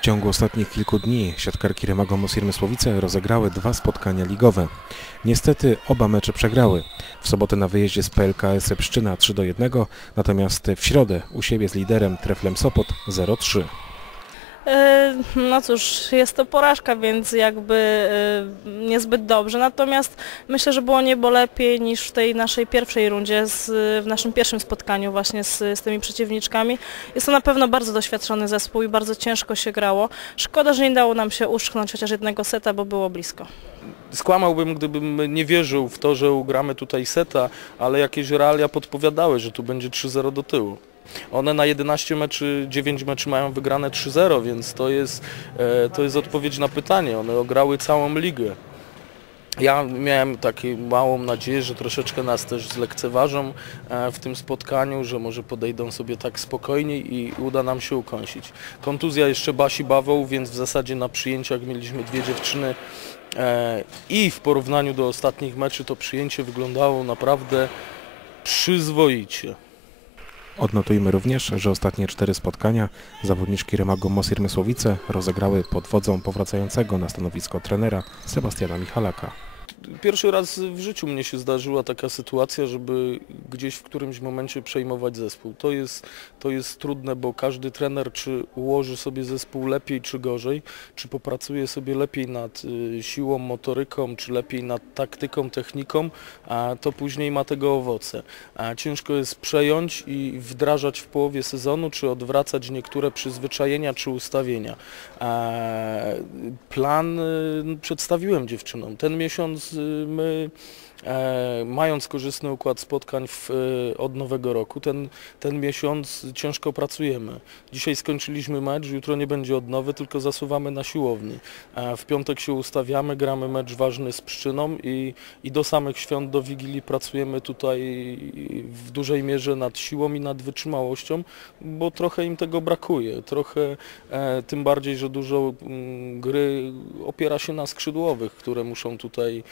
W ciągu ostatnich kilku dni siatkarki Remago Mosir Mysłowice rozegrały dwa spotkania ligowe. Niestety oba mecze przegrały. W sobotę na wyjeździe z PLKS Pszczyna 3 do 1, natomiast w środę u siebie z liderem Treflem Sopot 0-3. E, No cóż, jest to porażka, więc jakby e, niezbyt dobrze. Natomiast myślę, że było niebo lepiej niż w tej naszej pierwszej rundzie, z, w naszym pierwszym spotkaniu właśnie z, z tymi przeciwniczkami. Jest to na pewno bardzo doświadczony zespół i bardzo ciężko się grało. Szkoda, że nie dało nam się uszczknąć chociaż jednego seta, bo było blisko. Skłamałbym, gdybym nie wierzył w to, że ugramy tutaj seta, ale jakieś realia podpowiadały, że tu będzie 3-0 do tyłu. One na 11 meczy, 9 meczy mają wygrane 3-0, więc to jest, e, to jest odpowiedź na pytanie. One ograły całą ligę. Ja miałem taką małą nadzieję, że troszeczkę nas też zlekceważą e, w tym spotkaniu, że może podejdą sobie tak spokojniej i uda nam się ukąsić. Kontuzja jeszcze Basi Bawoł, więc w zasadzie na przyjęciach mieliśmy dwie dziewczyny e, i w porównaniu do ostatnich meczy to przyjęcie wyglądało naprawdę przyzwoicie. Odnotujmy również, że ostatnie cztery spotkania zawodniczki Remago Mosir Mysłowice rozegrały pod wodzą powracającego na stanowisko trenera Sebastiana Michalaka. Pierwszy raz w życiu mnie się zdarzyła taka sytuacja, żeby gdzieś w którymś momencie przejmować zespół. To jest, to jest trudne, bo każdy trener czy ułoży sobie zespół lepiej czy gorzej, czy popracuje sobie lepiej nad y, siłą, motoryką, czy lepiej nad taktyką, techniką, a to później ma tego owoce. A ciężko jest przejąć i wdrażać w połowie sezonu, czy odwracać niektóre przyzwyczajenia czy ustawienia. A plan y, przedstawiłem dziewczynom. Ten miesiąc my e, mając korzystny układ spotkań w, e, od nowego roku, ten, ten miesiąc ciężko pracujemy. Dzisiaj skończyliśmy mecz, jutro nie będzie odnowy, tylko zasuwamy na siłowni. E, w piątek się ustawiamy, gramy mecz ważny z Pszczyną i, i do samych świąt, do Wigilii pracujemy tutaj w dużej mierze nad siłą i nad wytrzymałością, bo trochę im tego brakuje. Trochę e, tym bardziej, że dużo mm, gry opiera się na skrzydłowych, które muszą tutaj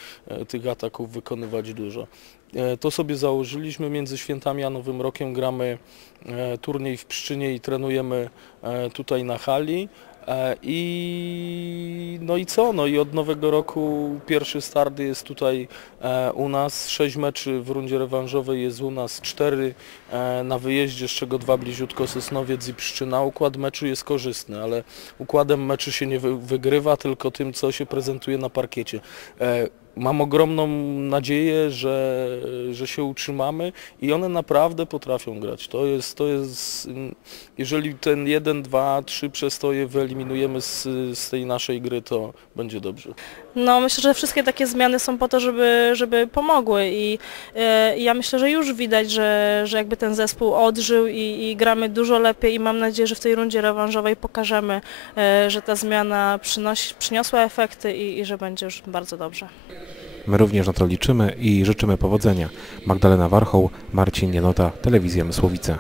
tych ataków wykonywać dużo. E, To sobie założyliśmy, między świętami a Nowym Rokiem gramy e, turniej w Pszczynie i trenujemy e, tutaj na hali. E, I no i co? No i od nowego roku pierwszy start jest tutaj e, u nas, sześć meczy w rundzie rewanżowej jest u nas, cztery e, na wyjeździe, z czego dwa bliziutko Sosnowiec i Pszczyna. Układ meczu jest korzystny, ale układem meczu się nie wy, wygrywa, tylko tym, co się prezentuje na parkiecie. Mam ogromną nadzieję, że, że się utrzymamy i one naprawdę potrafią grać. To jest, to jest jeżeli ten jeden, dwa, trzy przestoje wyeliminujemy z, z tej naszej gry, to będzie dobrze. No myślę, że wszystkie takie zmiany są po to, żeby, żeby pomogły i e, ja myślę, że już widać, że, że jakby ten zespół odżył i, i gramy dużo lepiej i mam nadzieję, że w tej rundzie rewanżowej pokażemy, e, że ta zmiana przynosi, przyniosła efekty i, i że będzie już bardzo dobrze. My również na to liczymy i życzymy powodzenia. Magdalena Warchoł, Marcin Janota, Telewizja Mysłowice.